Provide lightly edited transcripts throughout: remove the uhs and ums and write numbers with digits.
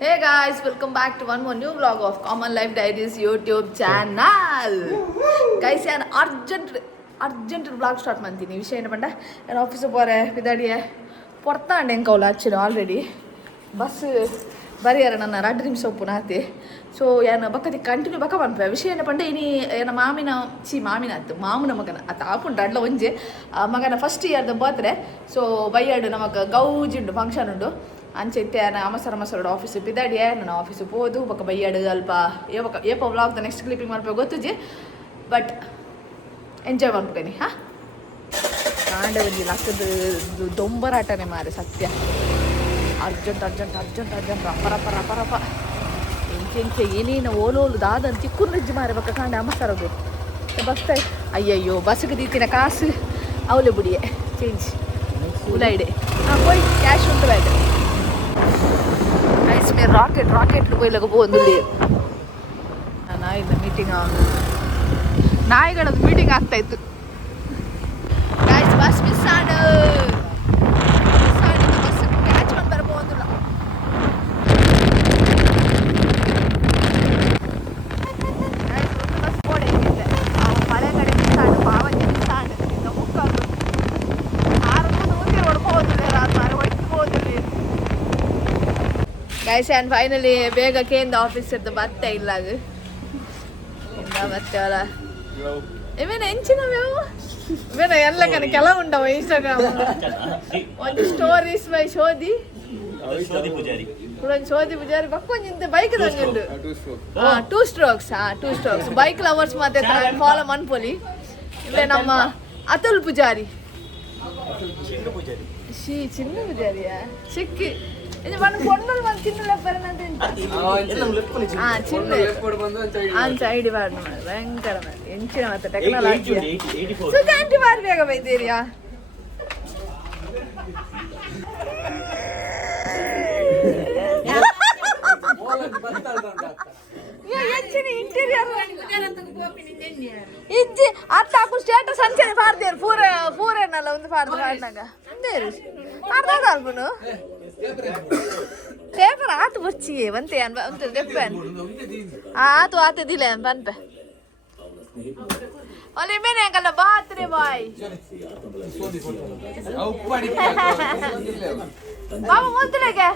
Hey guys, welcome back to one more new vlog of Common Life Diaries YouTube channel. Guys, ನಾನು urgent vlog start ಮಾಡ್ತೀನಿ. ವಿಷಯ ಏನಪ್ಪ ನಾನು office ಹೋರೆ ಬಿದಾಡಿಯೇ ಪೊರ್ತಾಂಡೆ ಎಂಕೌಲ ಹಚ್ಚಿರು already bus ಬರಿಯಾರ ನನ್ನ 2 ನಿಮಿಷ ಒಪ್ಪುನ ಆತಿ ಸೊ ಏನು ಬಕ್ಕದಿ ಕಂಟಿನ್ಯೂ ಬಕ್ಕ ಬಂದ್ಪೆ ವಿಷಯ ಏನಪ್ಪ ಇನಿ ಏನ ಮಾಮಿನ ಆಯ್ತು ಮಾಮನ ಮಗನ ಆತ ಆಪುಂಡು ಅಡ್ಲ ಒಂಜೆ ಮಗನ ಫಸ್ಟ್ ಇಯರ್ದ ಬರ್ತ್ಡೇ ಸೊ ಬೈಯಾಡು ನಮಗೆ ಗೌಜುಂಡು ಫಂಕ್ಷನ್ ಉಂಡು ಅಂಚೈತೆ ಅಮಸರ ಆಫೀಸ್ ಬಿದ್ದಾಡಿಯೇ ನಾನು ಆಫೀಸ್ ಹೋದು ಬಕ್ಕ ಬೈಯಾಡು ಅಲ್ಪ ಏಪ ವ್ಲಾಗ್ ನೆಕ್ಸ್ಟ್ ಕ್ಲಿಪ್ಪಿಂಗ್ ಮಾಡ್ಬೇಕು ಗೊತ್ತುಜಿ ಬಟ್ ಎಂಜಾಯ್ ಮಾಡ್ಬೇಕನಿ ಹಾಂ ಕಾಂಡ ಒಂದು ಲಕ್ಕದ ದೊಂಬರಾಟನೇ ಮಾರೆ ಸತ್ಯ ಅರ್ಜೆಂಟ್ ರಪ್ಪ ಎಂಚೆ ಏನೇನು ಓಲೋಲು ದಾದ ಚಿಕ್ಕೂರು ರಜ್ಜಿ ಮಾರೆ ಬಕ್ಕ ಕಾಂಡ ಅಮಸರದು ಬಸ್ ಅಯ್ಯಯ್ಯೋ ಬಸ್ಗೆ ದೀತಿನ ಕಾಸು ಅವಲೆ ಬುಡಿಯೇ ಚೇಂಜ್ ಉಲಾಯಿಡೆ ಹಾಂ ಹೋಯ್ ಕ್ಯಾಶ್ ಉಂಟು ಬ್ಯಾಡ ಗೈಸ್ ಮೇರೆ ರಾಕೆಟ್ ಹೋಯ್ಲಾಗ ಬಂದು ನಾಯಿಲ್ಲ ಮೀಟಿಂಗ್ ನಾಯಿಗಳದ್ದು ಮೀಟಿಂಗ್ ಆಗ್ತಾ ಇತ್ತು ಗೈಸ್ ಬಸ್ ಮಿಸ್ ಆಡು ಬಸ್ ಕ್ಯಾಚ್ ಮಾಡಿ ಬರ್ಬೋದಿಲ್ಲ ಬಸ್ ಬೋರ್ಡ್ ಮಳೆ ಕಡೆ ಮಿಸ್ ಆಡು ಪಾವತಿ ಮಿಸ್ ಆಡು ಮುಕ್ಕಾಡು 6 ಹೊಡ್ಕೋದಿಲ್ಲ ರಾತ್ರಿ ಹೊಯ್ಕೋದಿಲ್ಲ ಗೈಸ್ ಆ್ಯಂಡ್ ಫೈನಲಿ ಬೇಗ ಕೇಂದ್ರ ಆಫೀಸರ್ದು ಮತ್ತೆ ಇಲ್ಲ ಅದು ಮತ್ತೆ ಅವರ ಇವೇನ ಹೆಂಚಿನ ಮೇವು ಇವೇನ ಎಲ್ಲ ಕಣ ಕೆಲವು ಉಂಟವ ಇನ್ಸ್ಟಾಗ್ರಾಮ್ ಒಂದು ಸ್ಟೋರೀಸ್ ಬೈ ಶೋಧಿ ಪೂಜಾರಿ ಬಕ್ಕೊಂಜಿಂದ ಬೈಕ್ ತಂಗುಂಡು 2 ಸ್ಟ್ರೋಕ್ಸ್ ಬೈಕ್ ಲವರ್ಸ್ ಮತ್ತೆ ಫಾಲೋ ಮನ್ಪೊಲಿ ಇವೇ ನಮ್ಮ ಅತುಲ್ ಪೂಜಾರಿ ಚಿನ್ನ ಪೂಜಾರಿಯಾ ಸಿಕ್ಕಿ ಇದು ಒಂದು ಪೊಣ್ಣಲ್ ಒಂದು ಚಿನ್ನ ಬರನಂತ ಚಿನ್ನ ಅಂಚ ಐಡಿ ಬಾರ್ದು ಭಯಂಕರ ಎಂಚಿನ ಮತ್ತೆ ಟೆಕ್ನಾಲಜಿ ಸುಖಾಂಟಿ ಬಾರಿ ಬೇಗ ಬೈತೀರಿಯಾ ಇಜ್ಜಿ ಅತ್ತ ಹಾಕು ಸ್ಟೇಟಸ್ ಅಂಚನೆ ಪಾಡ್ದೇರು ಪೂರೇನಲ್ಲ ಒಂದು ಪಾಡ್ನಾಗ ಪಾಡ್ದಾಗ ಅಲ್ಪನು ಪೇಪರ್ ಆತು ಬಚ್ಚಿಗೆ ಬಂತೆ ಅಂತ ದೆಪ್ಪನ್ ಆತು ದಿಲೆ ಬನ್ಪೆ ಒಲಿ ಮೇನೆ ಕಲ್ಲ ಬಾತ್ರೆ ಬಾಯ್ ಬಾಬಾ ಮೊದಲಿಗೆ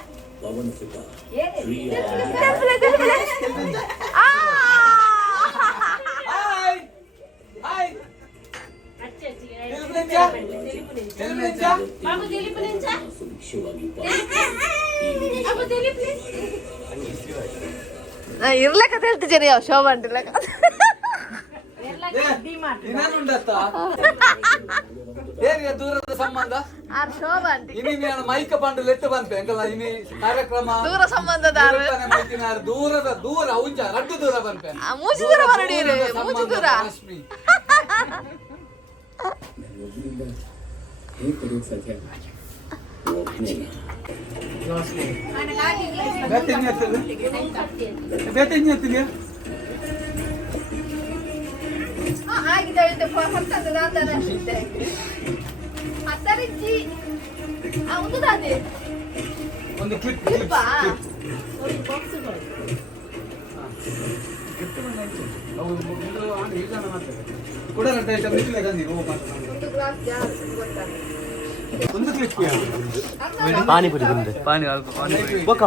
ಇರ್ಲಕ್ಕ ಹೇಳ್ತಿದ್ದೇನೆ ಯಾವ ಶೋಭಾ ಅಂಟಿರ್ಲಕ್ಕ ದೂರದ ಸಂಬಂಧ ಶೋಭಾ ಅಂಟಿ ಮೈಕ ಪಂಡು ಲೆಟ್ಟು ಬಂತೆ ಕಾರ್ಯಕ್ರಮ ದೂರ ಸಂಬಂಧದ ದೂರ ಉಂಚ ರಡ್ಡು ದೂರ ಬಂತೆ ಮೂಜಿ ದೂರ ಬರಡೀರು ಮೂಜಿ ದೂರ ಆಗಿದೆ ಒಂದು ಕ್ಲಿಪ್ ಪಾನಿಪುರಿ ತಿಂದ್ರೆ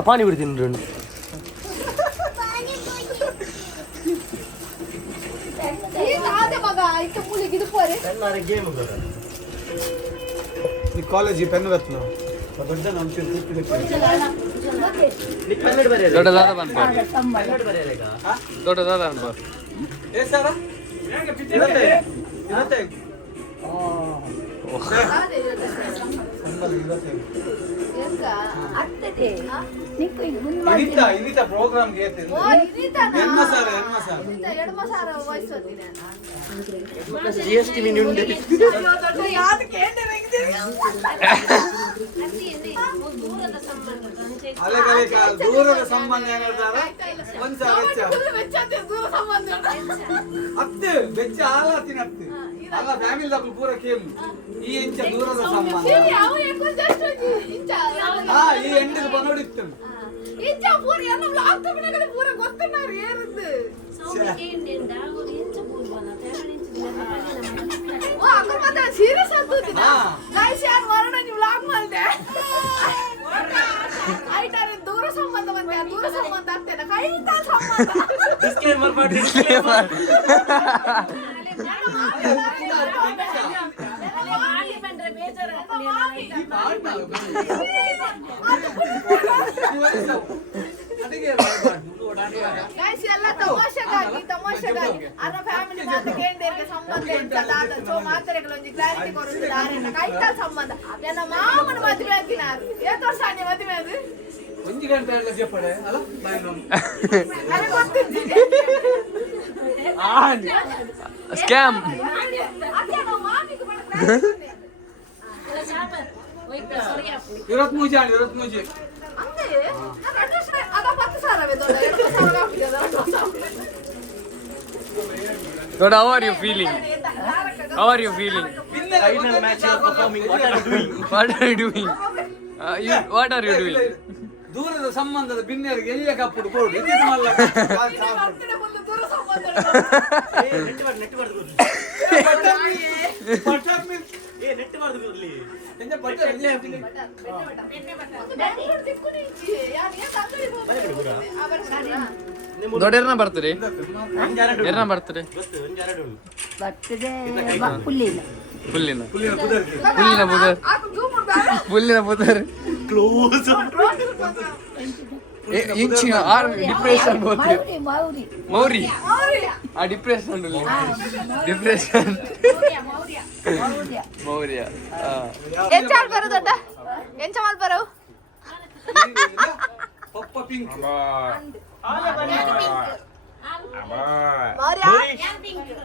ಪಾನಿಪುರಿ ತಿಂದ್ರು ಕಾಲೇಜ್ ಪೆನ್ ಬರ್ತನ ದೊಡ್ಡದಾದ ಬಂದ್ಬ ದೊಡ್ಡದಾದ ಅನ್ಬ ಪ್ರೋಗ್ರಾಮ್ GST ಮೀನು ಉಂಡೆ ದೂರದ ಸಂಬಂಧ ಏನಾದ್ರೆ ಅತ್ತೆ ಬೆಚ್ಚ ಆಲಾತಿನ ಅತ್ತೆ ಅಲ್ಲ ಫ್ಯಾಮಿಲಿ ದಾಖಲು ಪೂರ ಕೇಳು ಈ ಇಂಚ ದೂರದ ಸಂಬಂಧ ಈ ಎಂಟಿಗೆ ಬಂದೋಡಿತ್ತು ಇಂಚ ಪೂರ ಎಲ್ಲ ಬ್ಲಾಗ್ ತಗೊಂಡಾಗ ಪೂರ ಗೊತ್ತನಾರು ಏರುದು ಓ ಅಕ್ಕ ಮತ್ತೆ ಸೀರಿಯಸ್ ಆಗ್ತದಿನ ಗೈಸ್ ಯಾರು ಮರಣ ನೀವು ಬ್ಲಾಗ್ ಮಾಡ್ದೆ ಐಟಾರೆ ದೂರ ಸಂಬಂಧ ಬಂದೆ ದೂರ ಸಂಬಂಧ ಆಗ್ತದೆ ಕೈತ ಸಂಬಂಧ ಡಿಸ್ಕ್ಲೇಮರ್ ಮಾಡಿ ಡಿಸ್ಕ್ಲೇಮರ್ ಗೈಸ್ ಎಲ್ಲ ತಮಾಷೆಗಾಗಿ ಅನ್ನ ಫ್ಯಾಮಿಲಿ ಮಾತ ಕೇಂದ್ರಕ್ಕೆ ಸಂಬಂಧ ಎಂತದಾದ ಸೊ ಮಾತರೆಗಳು ಒಂದು ಕ್ಲಾರಿಟಿ ಕೊಡುವುದು ದಾರಣ್ಣ ಕೈತ ಸಂಬಂಧ ನನ್ನ ಮಾಮನ ಮದುವೆ ಆಗಿನಾರು ಎಷ್ಟು ವರ್ಷ ಆನೆ ಮದುವೆ ಅದು ಒಂದು ಗಂಟೆ ಎಲ್ಲ ಜಪ್ಪಡೆ ಅಲ್ಲ ನನಗೆ ಗೊತ್ತಿದ್ದಿ ಸ್ಕ್ಯಾಮ್ ಇವತ್ತು ಮೂಜಿ ಆಡಿ ಇವತ್ತು ಮೂಜಿ But how are you feeling? How are you feeling? Final match you are performing. What are you doing? What are you doing? What are you doing? ದೂರದ ಸಂಬಂಧದ ಬಿನ್ನೆರಿಗೆ ಎಲ್ಲಿಯ ಕಪ್ಪುಡು ಕೊಡು ಇದು ಮಲ್ಲ ದೊಡ್ಡ ಬರ್ತೀರಿ ಏರ್ನ ಬರ್ತೀರಿ ಹುಲ್ಲಿನ ಬುದರ್ ಕ್ಲೋಸ್ ಇಂಚಿನ ಆರ್ ಡಿಪ್ರೆಷನ್ ಹೋಗ್ತೀವಿ ಮೌರಿ ಆ ಡಿಪ್ರೆಷನ್ ಮೌರ್ಯ ಎಂಚಾಲ್ ಬರು ದೊಡ್ಡ ಎಂಚಮಾಲ್ ಬರು ಪಪ್ಪ ಪಿಂಕ್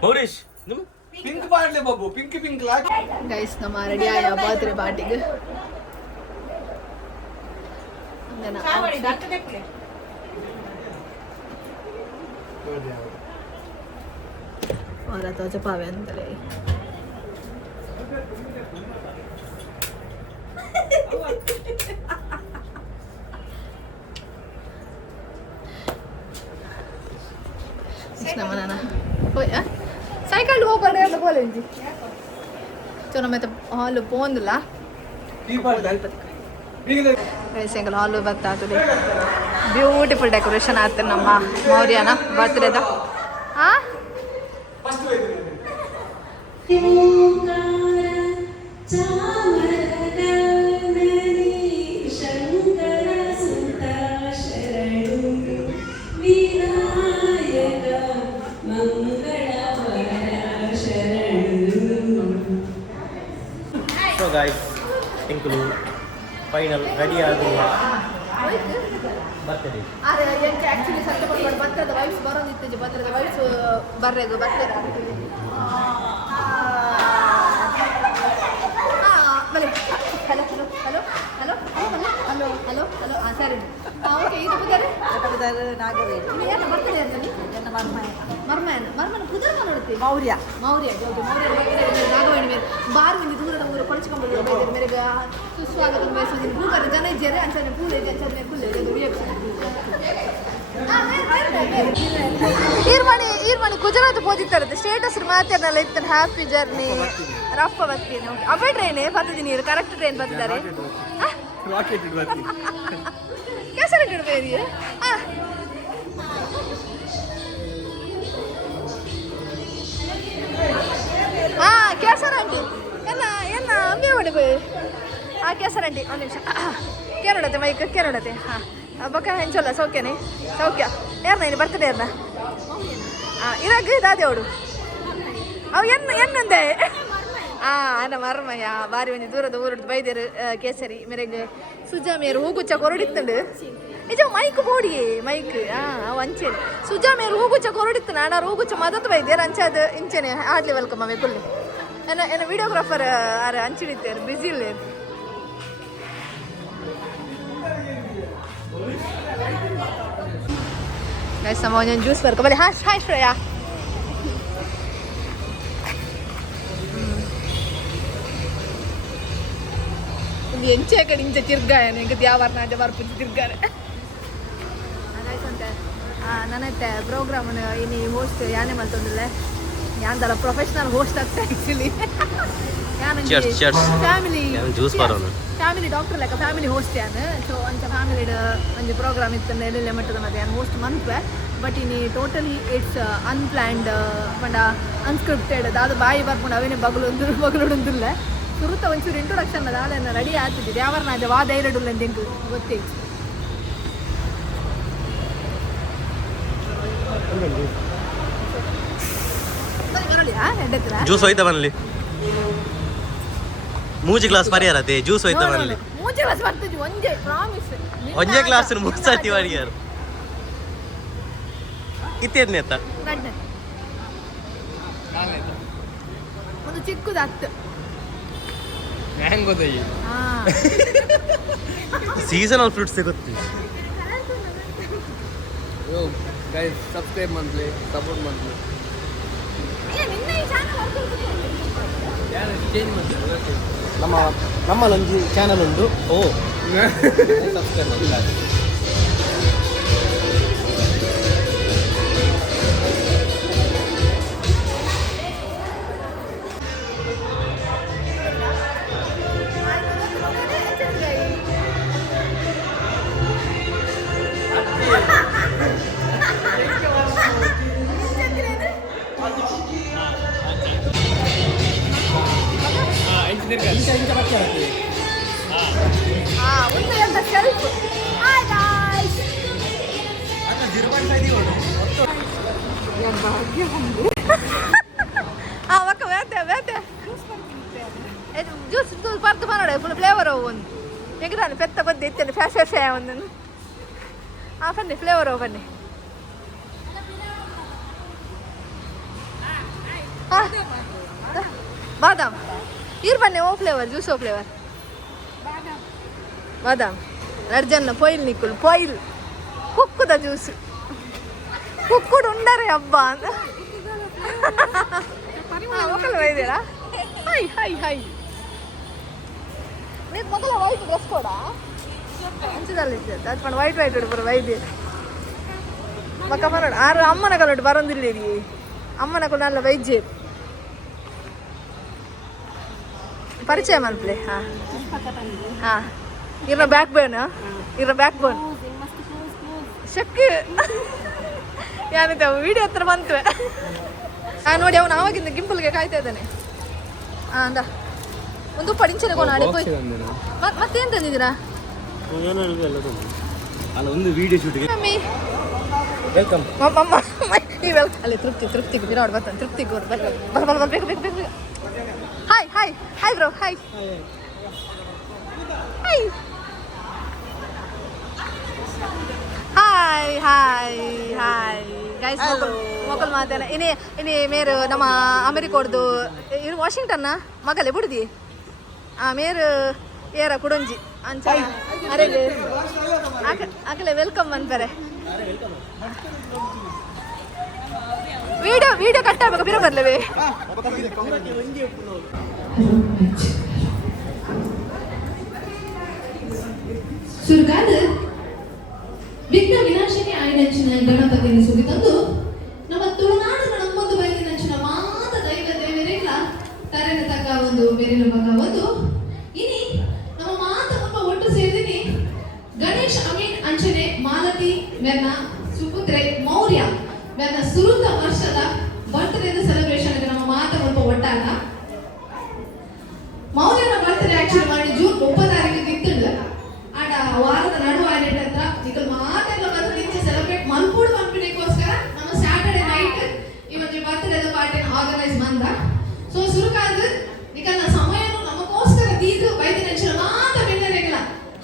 ಮೌರೀಶ್ ಪಿಂಕ್ ಪಾಡ್ಲೆ ಬಾಬು ಪಿಂಕ್ ಪಿಂಕ್ ಲಾಕ್ ಗೈಸ್ ನಮ್ಮ ರೆಡಿ ಆಯ ಬರ್ತ್ಡೇ ಪಾರ್ಟಿಗೆ और तो चपावे अंदरे इसने मनाना कोई साइकिल वो कर रहे हैं लोग वाले जी चलो मैं तो हॉल पहुंच ला ಈ ಪಾಡ್ಲೆ ಸಿಂಗಲ್ ಹಾಲು ಬರ್ತಾತದೆ ಬ್ಯೂಟಿಫುಲ್ ಡೆಕೋರೇಷನ್ ಆಗ್ತದೆ ನಮ್ಮ ಮೌರ್ಯನ ಬರ್ತ್ಡೇದ So guys, Tinkulu final ready ಆಗುವ ಬರ್ತದೆ ಅರೆ ಎಂಕೆ ಆಕ್ಚುಲಿ ಸತ್ಯಪಟ್ಟು ಬರ್ತದ ವೈಫ್ ಬರೋದಿತ್ತು ಬರ್ತದ ವೈಫ್ ಬರ್ರೆದು ಬರ್ತದ hello hello hello hello hello hello hello ಹಾಂ ಸರಿ ಓಕೆ ಇದು ಪುದರ್ ನಾಗವೇಣಿ ಏನು ಬರ್ತದೆ ಅಂತ ಎನ್ನ ಮರ್ಮಯನ ಪುದರ್ ನೋಡುತ್ತೀವಿ ಮೌರ್ಯ ಹೌದು ಮೌರ್ಯ ನಾಗವೇಣಿ ಮೇಲೆ ಬಾರು ಮಂದಿ ದೂರದ ಊರು ಕೊಳಚ್ಕೊಂಡ್ಬಂದು ಬೈದಿರು ಮೇರೆಗೆ ಸುಸ್ವಾಗತ ಬಯಸೋದಿನ ಭೂಗರ ಜನ ಇದ್ದಾರೆ ಅಂಚನೆ ಪೂಲೆ ಇದೆ ಅಂಚನೆ ಪೂಲೆ ಈರ್ಮಣಿ ಗುಜರಾತ್ ಹೋದಿತ್ತಾರದು ಸ್ಟೇಟಸ್ ಮಾತಾಡಲ್ಲ ಇತ್ತು ಹ್ಯಾಪಿ ಜರ್ನಿ ರಫ್ ಬರ್ತೀನಿ ಅವೇ ಟ್ರೈನೇ ಬರ್ತದೆ ನೀರು ಕರೆಕ್ಟ್ ಟ್ರೈನ್ ಬರ್ತಿದ್ದಾರೆ ಕೆಸರು ಬೇರೆ ಕೇಸರಂಟಿ ಎನ್ನ ಅಂಬೆ ಹೊಡಿಬೇ ಕೇಸರಂಟಿ ಒಂದು ನಿಮಿಷ ಕೇರಳತೆ ಮೈಕ್ ಕೇರಳತೆ ಹಾಂ ಬೊಕ್ಕ ಹೆಂಚಲ್ಲ ಸೌಖ್ಯನೇ ಸೌಖ್ಯ ಯಾರನ್ನ ಇಲ್ಲಿ ಬರ್ತದೆ ಯಾರನ್ನ ಇರಾಗ ದಾದೆ ಅವಡು ಅವು ಎನ್ನಂದೆ ಅನ್ನ ಮರ್ಮಯ್ಯ ಬಾರಿ ಒಂದು ದೂರದ ಊರದ್ದು ಬೈದೇರು ಕೇಸರಿ ಮೇರೆಗೆ ಸುಜಾಮಿಯರು ಹೂಗುಚ್ಚ ಕೊರಡಿತ್ತಂಡು ನಿಜ ಮೈಕ್ ಬೋಡಿಯೇ ಮೈಕ್ ಅವು ಅಂಚೆನೆ ಸುಜಾಮಿಯರು ಹೂಗುಚ್ಚ ಕೊರಡಿತ್ತು ನಾನು ಹೂಗುಚ್ಚ ಮದತ್ ಬೈದೇರು ಅಂಚದು ಇಂಚೆನೆ ಹಾರ್ಲಿ ವೆಲ್ಕಮ್ ಅವೇ ಕುಲ್ಲಿ ಎನ್ನ ವಿಡಿಯೋಗ್ರಾಫರ್ ಆರು ಅಂಚಿಡಿತ್ತೇರು busy ಇಲ್ಲೇರು Guys, sama orang jus baru kembali. Hai Shreya. Ini cek kan ini cerga ya nih, ketia warna aja baru pun cerga. ನನ್ನತ್ತೆ ಪ್ರೋಗ್ರಾಮ್ ಇನ್ನು ಹೋಸ್ಟ್ ಯಾನೇ ಮಲ್ತೊಂದಿಲ್ಲ ಯಾಂದಲ್ಲ ಪ್ರೊಫೆಷನಲ್ ಹೋಸ್ಟ್ ಆಗ್ತಾ ಆ್ಯಕ್ಚುಲಿ ಫ್ಯಾಮಿಲಿ ಫ್ಯಾಮಿಲಿ ಡಾಕ್ಟರ್ ಲೆಕ್ಕ family host ಯಾನು so ಅಂಚ family ಒಂದು ಪ್ರೋಗ್ರಾಮ್ ಇತ್ತು ಎಲ್ಲೆಲ್ಲ ಮಟ್ಟದ ಮತ್ತೆ ಯಾನು ಹೋಸ್ಟ್ ಮನ್ಪೆ ಬಟ್ ಇನ್ನು ಟೋಟಲಿ ಇಟ್ಸ್ ಅನ್ಪ್ಲ್ಯಾನ್ಡ್ ಪಂಡ ಅನ್ಸ್ಕ್ರಿಪ್ಟೆಡ್ ಅದು ಬಾಯಿ ಬರ್ಕೊಂಡು ಅವೇನೇ ಬಗಲೊಂದಿಲ್ಲ ಸುರುತ್ತ ಒಂಚೂರು ಇಂಟ್ರೊಡಕ್ಷನ್ ಅದಾಳೆಲ್ಲ ರೆಡಿ ಆಗ್ತಿದ್ದೆ ಯಾವರ್ನ ಅದೇ ವಾದ ಎರಡುಲ್ಲ ಅಂತ ಹೆಂಗೆ ಗೊತ್ತಿತ್ತು ಜ್ಯೂಸ್ ಹೋಯ್ತಾ ಬನ್ಲಿ ಮೂಜಿ ಗ್ಲಾಸ್ ಪರಿಯಾರತೆ ಜ್ಯೂಸ್ ಹೋಯ್ತಾ ಬನ್ಲಿ ಮೂಜಿ ಗ್ಲಾಸ್ ಬರ್ತಿದ್ವಿ ಒಂದೇ ಪ್ರಾಮಿಸ್ ಒಂದೇ ಗ್ಲಾಸ್ ಮುಗಿಸತಿ ಮಾಡಿಯಾರು ಇತ್ತೇನೆ ಅಂತ ಒಂದು ಚಿಕ್ಕದು ಹತ್ತು ಮ್ಯಾಂಗೋ ದೈ ಸೀಸನಲ್ ಫ್ರೂಟ್ಸ್ ಸಿಗುತ್ತೆ guys subscribe monthly support monthly ನಮ್ಮಲ್ಲೊಂದು ಚಾನಲ್ ಉಂಟು ಓ ಸಬ್ಸ್ಕ್ರೈಬ್ ಮಾಡಿಲ್ಲ ಸೆಲ್ಫ್ ಹಾಯ್ ಗಾಯ್ಸ್ ಒಕ್ಕ ಬೇತೆ ಜ್ಯೂಸ್ ಬರ್ತು ಮಾಡೋಣ ಫುಲ್ ಫ್ಲೇವರ್ ಅವು ಒಂದು ಹೆಂಗಿದಾನೆ ಪೆತ್ತ ಬಂದು ಇತ್ತೇನೆ ಫ್ಯಾಶ್ ಒಂದು ಬನ್ನಿ ಫ್ಲೇವರ್ ಅವು ಬನ್ನಿ ಬಾದಾಮ್ ಇರ್ ಬನ್ನಿ ಓ ಫ್ಲೇವರ್ ಜ್ಯೂಸ್ ಓ ಫ್ಲೇವರ್ ಬಾದಾಮ್ ನಡ್ಜನ್ನ ಪೊಯ್ಲ್ ನಿಕ್ಕುಲು ಪೊಯ್ಲ್ ಕುಕ್ಕುದ ಜ್ಯೂಸ್ ಕುಕ್ಕುಡು ಉಂಡರೆ ಹಬ್ಬ ಅಂತ ಮಕ್ಕಳು ಒಯ್ದೀರಾ ಹೈ ಹೈ ಹೈ ನೀವು ಮೊದಲ ವೈಟ್ ಡ್ರೆಸ್ ಕೊಡ ಅಂಚದಲ್ಲಿ ಇರ್ತದೆ ಅದು ಪಂಡ ವೈಟ್ ಉಡ್ಬರು ವೈದ್ಯ ಮಕ್ಕ ಬರೋಣ ಆರು ಅಮ್ಮನ ಕಲ್ಲೊಟ್ಟು ಬರೋದಿಲ್ಲ ಅಮ್ಮನ ಕೊಲ್ಲ നല്ല ವೈದ್ಯ ಪರಿಚಯ ಮಲ್ಪ್ಲೆ ಹಾಂ ಹಾಂ ಇರೋ ಬ್ಯಾಕ್ ಬೋನ್ ಶಕ್ ಯಾನಿದೆ ವಿಡಿಯೋ ಹತ್ರ ಬಂತು ನೋಡಿ ಅವನು ಆವಾಗಿಂದ ಗಿಂಪಲ್ಗೆ ಕಾಯ್ತಾ ಇದ್ದಾನೆ ಹಾಂ ಅಂದ ಒಂದು ಪಡಿಂಚನೆ ಕೋಣ ಅಡೆ ಹೋಯ್ ಮತ್ತೇನು ತಂದಿದ್ದೀರಾ ಅಲ್ಲ ಒಂದು ವಿಡಿಯೋ ಶೂಟಿಗೆ ಮಮ್ಮಿ ವೆಲ್ಕಮ್ ಅಮ್ಮ ಈ ವೆಲ್ಕಮ್ ಅಲ್ಲಿ ತೃಪ್ತಿಗೆ ವಿರಾಡ್ ಬರ್ತಾನೆ ತೃಪ್ತಿಗೆ ಬೇಕು hi hi hi bro hi hi hi hi hi guys ಮೊಕಲ್ ಮಾತೇನ ಇನಿ ಮೇರು ನಮ್ಮ ಅಮೆರಿಕೋಡ್ದು ಇರು ವಾಷಿಂಗ್ಟನ್ನ ಮಗಲೇ ಬಿಡುದಿ ಮೇರು ಏರ ಕುಡೊಂಜಿ ಅಂಚ ಅರೆಗೆ ಆಕಲೆ ವೆಲ್ಕಮ್ ಅಂತಾರೆ ವಿಡಿಯೋ ಕಟ್ ಆಗ್ಬೇಕು ಬಿರ ಬರ್ಲೇವೆ ಸುರ್ಗಾದ ವಿಘ್ನ ವಿನಾಶಕ್ಕೆ ಆಯ್ದಂಚಿನ ಗಣಪತಿಯನ್ನು ಸುಗಿತಂದು ನಮ್ಮ ತುಳುನಾಡಿನ ನಮ್ಮೊಂದು ಬೈದಿನಂಚಿನ ಮಾತ ದೈವ ದೇವರೇಗ ತರೆನ ತಕ್ಕ ಒಂದು ಬೇರಿನ ಮಗ ಒಂದು ಇನಿ ನಮ್ಮ ಮಾತ ಮುಲ್ಪ ಒಟ್ಟು ಸೇರಿದಿನಿ ಗಣೇಶ್ ಅಮೀನ್ ಅಂಚನೆ ಮಾಲತಿ ಮೆನ್ನ ಸುಪುತ್ರೆ ಮೌರ್ಯ ಮೆನ್ನ ಸುರುತ ವರ್ಷದ ಬರ್ತ್ಡೇದ ಸೆಲೆಬ್ರೇಷನ್ ನಮ್ಮ ಮಾತ ಮುಲ್ಪ ಒಟ್ಟಾಗ ಮೌರ್ಯನ ಬರ್ತ್ಡೇ ಆಕ್ಚುಲಿ ಮಾಡಿ ಜೂನ್ 30 ಇತ್ತುಂಡು ಆಡ ವಾರದ ನಡುವ ಹತ್ರ ಈಗ ಮಾತೆಲ್ಲ ಬರ್ತ್ಡೇ ಸೆಲೆಬ್ರೇಟ್ ಮಲ್ಪೂಡ್ ಪಂಪಿನಿಗೋಸ್ಕರ ನಮ್ಮ ಸ್ಯಾಟರ್ಡೆ ನೈಟ್ ಇವತ್ತು ಬರ್ತ್ಡೇದ ಪಾರ್ಟಿನ ಆರ್ಗನೈಸ್ ಮಂದ ಸೊ ಸುರುಕಾದ ನಿಕಲ್ನ ಸಮಯನು ನಮಗೋಸ್ಕರ ದೀದು ಬೈದಿನ ಮಾತ ಭಿನ್ನನೆಗಳ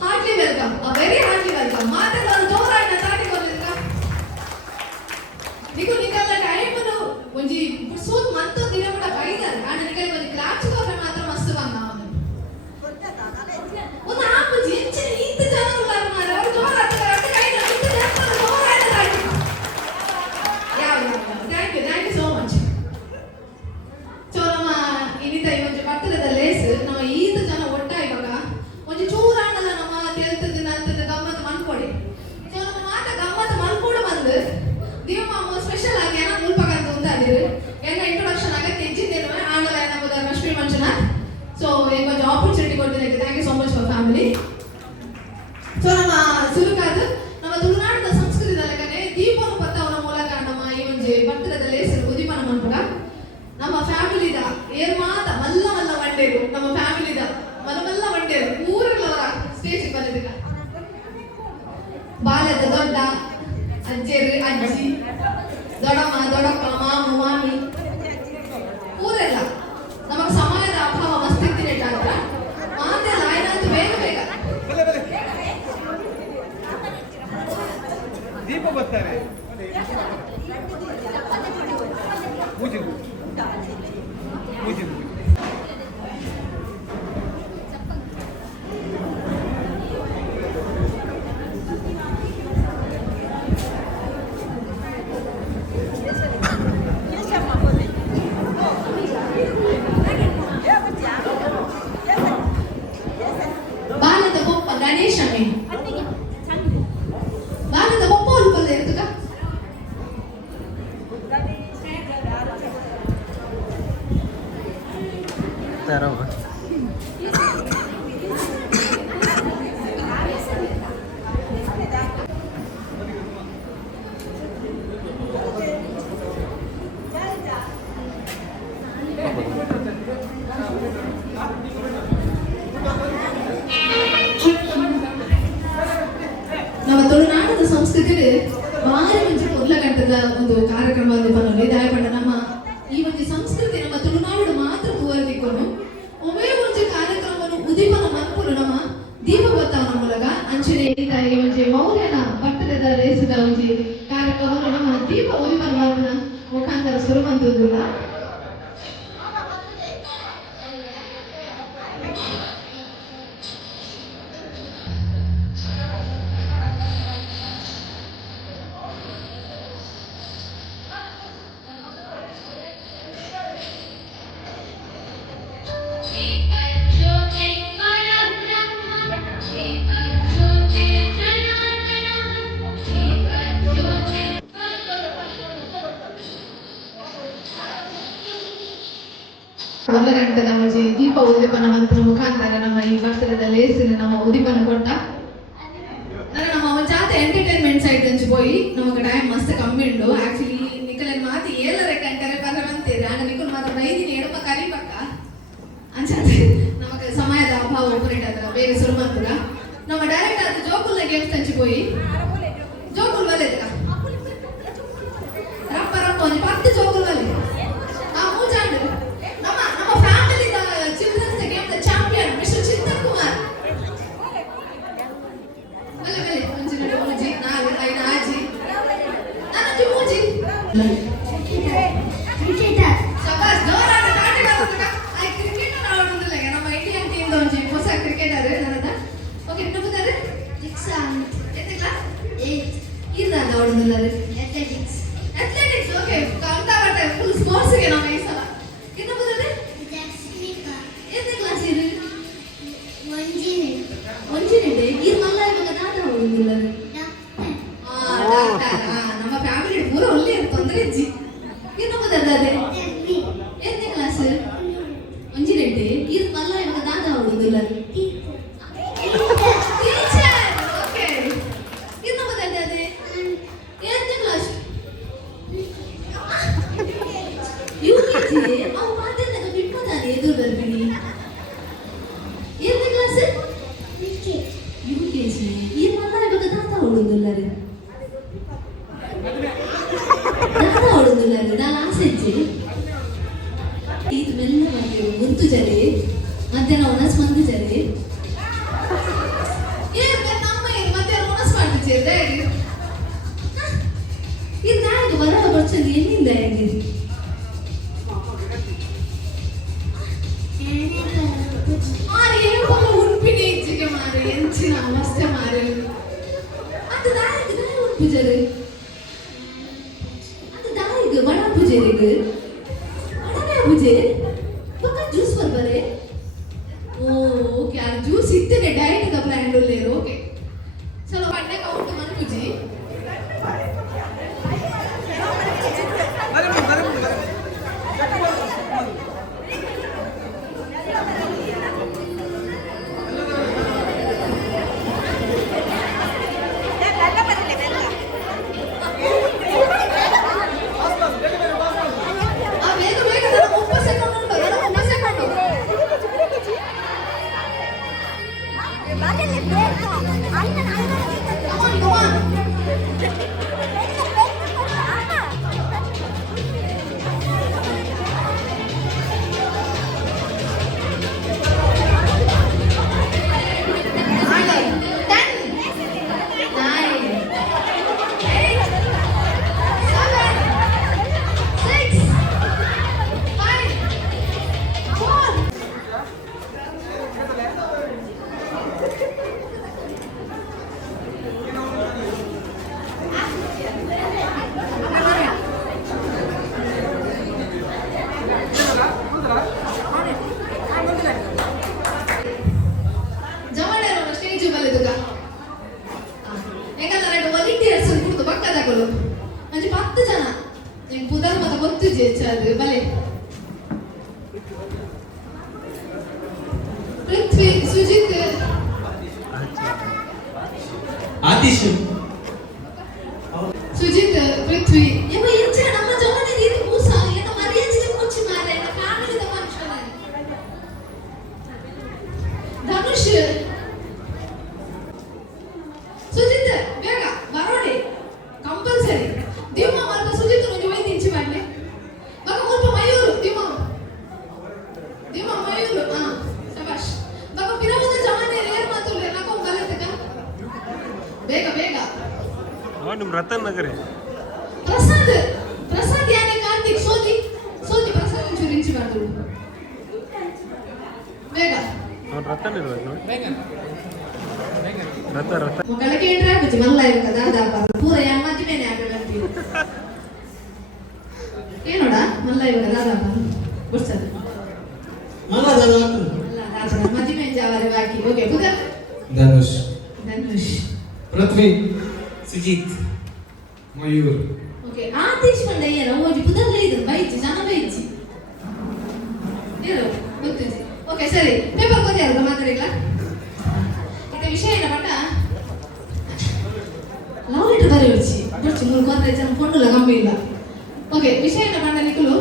heartly welcome very heartly welcome ಮಾತೆಲ್ಲ ಜೋರಾಗಿ ತಾಟಿ ಕೊಡ್ಲಿಕ್ಕ ನಿಕು ನಿಕಲ್ನ ಟೈಮನು ಒಂಜಿ ಸೂತ್ ಮಂತು ದಿನ ಕೂಡ ಬೈದಾರೆ ಆಡ ನಿಕಲ್ ಒಂದು ಕ್ಲಾಸ್ ಕೋಪೆ ಮಾತ್ರ ಮಸ್ತ್ ಬಂದ ಅವನು ಒಂದು ಆಪು ಜಿಂಚೆ ಇಂತ ಜನ ಉಳ್ಳಾರ ಮಾರ ಅವರು ಜೋರಾಗಿ thank you so much so ನಮ್ಮ ಇನ್ನಿತ ದೊಡ್ಡಮ್ಮ ದೊಡ್ಡಪ್ಪ ಮಾಮು ಮಾಮಿ ಊರೆಲ್ಲ ನಮಗೆ ಸಮಯದ ಅಭಾವ ಮಸ್ತಿತ್ತಿನ ಆದ್ರ ಮಾತೆಲ್ಲ ಆಯ್ತು ಬೇಗ ಬೇಗ ದೀಪ ಬರ್ತಾರೆ ಪೂಜೆ ಪೂಜೆ ಬಾಲದ ಬೊಪ್ಪ ಗಣೇಶಮೇ ಬಾಲದ ಬೊಪ್ಪ ಉಲ್ಪಲ್ಲ ಇರ್ತಕ ತರವ ನಮ್ಮ ತುಳುನಾಡದ ಸಂಸ್ಕೃತಿಯಲ್ಲಿ ಭಾರಿ ಮುಂಚೆ ಮೊದಲ ಗಂಟದ ಒಂದು ಕಾರ್ಯಕ್ರಮ ಬಂದು ದಾಯಪಂಡ ನಮ್ಮ ಈ ಒಂದು ಸಂಸ್ಕೃತಿ ನಮ್ಮ ತುಳುನಾಡು ಮಾತ್ರ ತೋರದಿಕ್ಕೊಂಡು ಒಮ್ಮೆ ಮುಂಚೆ ಕಾರ್ಯಕ್ರಮವನ್ನು ಉದೀಪನ ಮನ್ಪುರು ನಮ್ಮ ದೀಪ ಬತ್ತವನ ಮೂಲಕ ಅಂಚನೆ ಈ ಮುಂಚೆ ಮೌಲ್ಯನ ಪಟ್ಟಣದ ರೇಸಿದ ಒಂದು ಕಾರ್ಯಕ್ರಮವನ್ನು ನಮ್ಮ ದೀಪ ಉದೀಪನ ಮುಖಾಂತರ ಶುರು ಬಂದಿಲ್ಲ ಮೊದಲ ಗಂಟೆ ನಮ್ಮ ದೀಪ ಉದೀಪನ ಮಂತ್ರ ಮುಖಾಂತರ ನಮ್ಮ ಈ ಭಕ್ತರದ ಲೇಸಿನ ನಮ್ಮ ಉದೀಪನ ಕೊಟ್ಟ ನಮ್ಮ ಜಾತ ಎಂಟರ್ಟೈನ್ಮೆಂಟ್ ಸೈಡ್ ಹಂಚಿ പോയി നമുക്ക് ടൈം മസ്ത് കമ്മി ഉണ്ടോ ആക്ച്വലി നിക്കലൻ മാതി 7:30 ಗಂಟೆ ಬರವಂತೀರಿ ಆಗ ನಿಕಲ್ ಮಾತ್ರ ಬೈದಿನಿ ಎಡಪ ಕರಿಬಕ್ಕ ಅಂಚಾದೆ ನಮಗೆ ಸಮಯದ ಅಭಾವ ಒಬ್ಬರಿಡದ ಬೇಗ ಶುರು ಬಂತುಗ ನಮ್ಮ ಡೈರೆಕ್ಟ್ ಅದು ಜೋಕುಲ್ ಗೇಮ್ಸ್ ಹಂಚಿ പോയി ಜೋಕುಲ್ ಬಲೆದಕ ರಪ್ಪ ರಪ್ಪ ಒಂದು 10 ಜೋಕುಲ್ ಬಲೆ ಆ ಮೂಜಾಂಡು ನಮ್ಮ ಫ್ಯಾಮಿಲಿ ಚಿಲ್ಡ್ರನ್ಸ್ ಗೇಮ್ ದ ಚಾಂಪಿಯನ್ ಮಿಸ್ಟರ್ ಚಿಂತನ್ ಕುಮಾರ್ ಬಲೆ ಬಲೆ ಮುಂಚಿನ ಮೂಜಿ ನಾನು ಐನ ಆಜಿ ನಾನು ಮೂಜಿ ಶಬಾಸ್ ಜೋರಾದ ತಾಟಿ ಬರ್ತಕ ಐ ಕ್ರಿಕೆಟ್ ಆಡೋದಿಲ್ಲ ನಮ್ಮ ಇಂಡಿಯನ್ ಟೀಮ್ ಒಂಜಿ ಹೊಸ ಕ್ರಿಕೆಟರ್ ನನ್ನದ ಓಕೆ ಇನ್ನೊಬ್ಬದಾರೆ ಎತ್ತೆ ಕ್ಲಾಸ್ 8 ಇದ ಆಡೋದಿಲ್ಲ ಅಥ್ಲೆಟಿಕ್ಸ್ ಓಕೆ ಕಾಂತಾ ಬಟ್ಟೆ ಫುಲ್ ಸ್ಪೋರ್ಟ್ಸ್ ಗೆ ನಮ್ಮ ಈ ಸಲ ಇನ್ನೊಬ್ಬದಾರೆ ಎತ್ತೆ ಕ್ಲಾಸ್ ಇರು ಒಂಜಿನಿದೆ ಈ ಮಲ್ಲ ಇವಾಗ ದಾಟ ಆಡೋದಿಲ್ಲ ನಮ್ಮ ಫ್ಯಾಮಿಲಿ ಪೂರ ಒಳ್ಳೆ ತೊಂದರೆ ಇಜ್ಜಿ ಇನ್ನೊಬ್ಬದಾರೆ ಎತ್ತನೇ ಕ್ಲಾಸ್ ಒಂಜಿನೆಂಟೆ ಇದು ಮಲ್ಲ ಇವಾಗ ದಾದ ಆಡುವುದಿಲ್ಲ ಟೀಚರ್ ಓಕೆ ಇನ್ನೊಬ್ಬದಾರೆ ಎತ್ತನೇ ಕ್ಲಾಸ್ ಯುಕೆಜಿ ಅವು ಮಾತಾಡಿದಾಗ ಬಿಟ್ಕೋತಾನೆ ಎದುರು ಬರ್ಬಿಡಿ ಎತ್ತನೇ ಕ್ಲಾಸ್ ಯುಕೆಜಿ ಈ ಮಲ್ಲ ಇವಾಗ ದಾದ ಆಡುವುದಿಲ್ಲ ರೀ ದಾದ ಆಡುವುದಿಲ್ಲ ರೀ ನಾನು ಆಸೆ ಇದು ಮೆಲ್ಲ ಮಾಡ್ತೀವಿ ಗುಂತು ಜರಿ ಮಧ್ಯಾಹ್ನ ಒಣಸ್ ಮಂದು ಜರಿ ನಮ್ಮ ಮಧ್ಯಾಹ್ನ ಒಣಸ್ ಮಾಡ್ತಿದ್ದೆ ಡ್ಯಾಡಿ ಇದು ಡ್ಯಾಡಿಗೆ ಬರೋಣ ಬರ್ಚಂದು ಏನಿಲ್ಲ ಹೇಗೆ ಮಾರಿ ಏನಪ್ಪ ಉಡುಪಿನ ಹೆಚ್ಚಿಗೆ ಮಾರಿ ಎಂಚಿನ ಅವಸ್ಥೆ ಮಾರಿ ಅದು ದಾರಿಗೆ ಉಡುಪು ಜರಿ ಅದು ದಾರಿಗೆ ಬಡ ಪೂಜೆರಿಗೆ मुझे पक्का जूस पर बरे ओ क्या जूस इतने डाइट का ब्रांड ले रो ओके चलो पढ़ने का उठ मन मुझे ಬೇಗ ಬೇಗ 30 ಸೆಕೆಂಡ್ ಗೊತ್ತಿದೆ ಹೆಚ್ಚಾದ್ರೆ ಬಲೆ ಪೃಥ್ವಿ ಸುಜಿತ್ ಆತಿಶ್ ಸುಜಿತ್ ಪೃಥ್ವಿ ಯಾವ ಹೆಚ್ಚ ನಮ್ಮ ಜವಾನ ರೀತಿ ಮೂಸ ಏನೋ ಮರ್ಯಾದೆ ಮುಚ್ಚಿ ಮಾರೆ ನಮ್ಮ ಫ್ಯಾಮಿಲಿ ಫಂಕ್ಷನ್ ಧನುಷ್ ಸುಜಿತ್ ಬೇಗ ಬರೋಡಿ ಕಂಪಲ್ಸರಿ ದಿವ್ಮ ಮಾರ್ಗ ಸುಜಿತ್ ಒಂದು ವೈ ತಿಂಚಿ ಮಾಡ್ಲೆ ಮಗ ಮುಲ್ಪ ಮಯೂರು ದಿವ್ಮ ಮಯೂರು ಹಾ ಶಬಾಷ್ ಮಗ ಪಿರಮದ ಜವಾನೆ ಏರ್ ಮಾತುಲ್ಲೆ ನಕೋ ಬಲತಕ ಬೇಗ ನಿಮ್ ರತನ್ ನಗರಿ ಪ್ರಸಾದ್ ಯಾನೆ ಕಾರ್ತಿಕ್ ಸೋದಿ ಪ್ರಸಾದ್ ಚುರಿಂಚಿ ಮಾಡ್ದು ಬೇಗ ರತನ್ ಇರ್ಬೇಕು ರತ ಮಗಳಿಗೆ ಎಂಟ್ರೆ ಆಗುತ್ತೆ ಮಲ್ಲ ಇರುತ್ತ ದಾದಾಪ ಪೂರ ಅಮ್ಮಜ್ಜಿ ಮೇನೆ ಆಗಲಂತೀವಿ ಏನೋಡ ಮಲ್ಲ ಇವಾಗ ದಾದಾಪ ಬಿಡ್ಸದ ಮಲ್ಲ ದಾದಾಪ ಅಲ್ಲ ದಾದಾಪ ಮಜ್ಜಿ ಮೇನ್ ಜಾವಾರೆ ಬಾಕಿ ಓಕೆ ಪುಗ ಧನುಷ್ ಪೃಥ್ವಿ ಸುಜಿತ್ ಮಯೂರ್ ಓಕೆ ಆತೀಶ್ ಮಂಡಯ್ಯರ ಓಜಿ ಪುದರ್ಲೆ ಇದು ಬೈಚಿ ಜನ ಬೈಚಿ ಹೇಳು ಗೊತ್ತಿದೆ ಓಕೆ ಸರಿ ಪೇಪರ್ ಕೊಡ್ಯಾರ ಮಾತಾಡಿಲ್ಲ ಇದು ವಿಷಯ ಏನ ಪಟ್ಟ ಲವ್ ಲೆಟರ್ ಬರೆಯೋಚಿ ಬರ್ಚಿ ಮೂರು ಕೊಂದ್ರೆ ಜನ ಕೊಂಡುಲ ಕಮ್ಮಿ ಇಲ್ಲ ಓಕೆ ವಿಷಯ ಏನ ಪಟ್ಟ ನಿಕಲು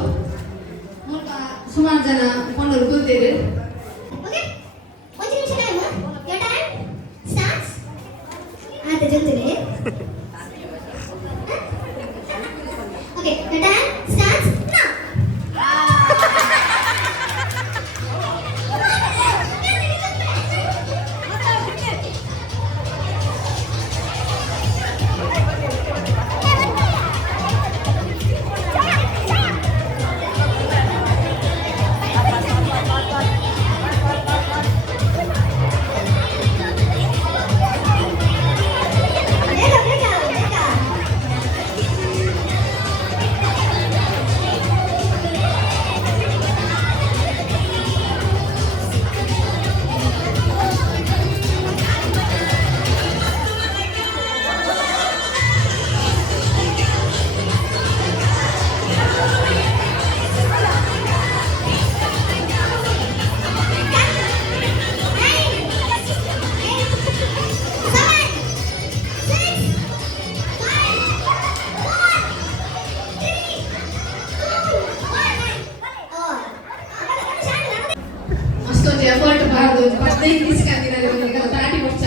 ಮೂರ್ಕ ಸುಮಾರು ಜನ ಕೊಂಡರು ಕೂತಿದೆ ಓಕೆ ಒಂದು ನಿಮಿಷ ಟೈಮ್ ಯೋರ್ ಟೈಮ್ ಸ್ಟಾರ್ಟ್ಸ್ ಆತ ಜಲ್ದಿನೇ okay your time starts now ಅಷ್ಟೊಂದು ಎಫರ್ಟ್ ಬಾರದು ಫಸ್ಟ್ ಇಂಗ್ಲಿಷ್ಗಾಗಿದ್ದಾರೆ ಈಗ ತಾಟಿ ವರ್ಷ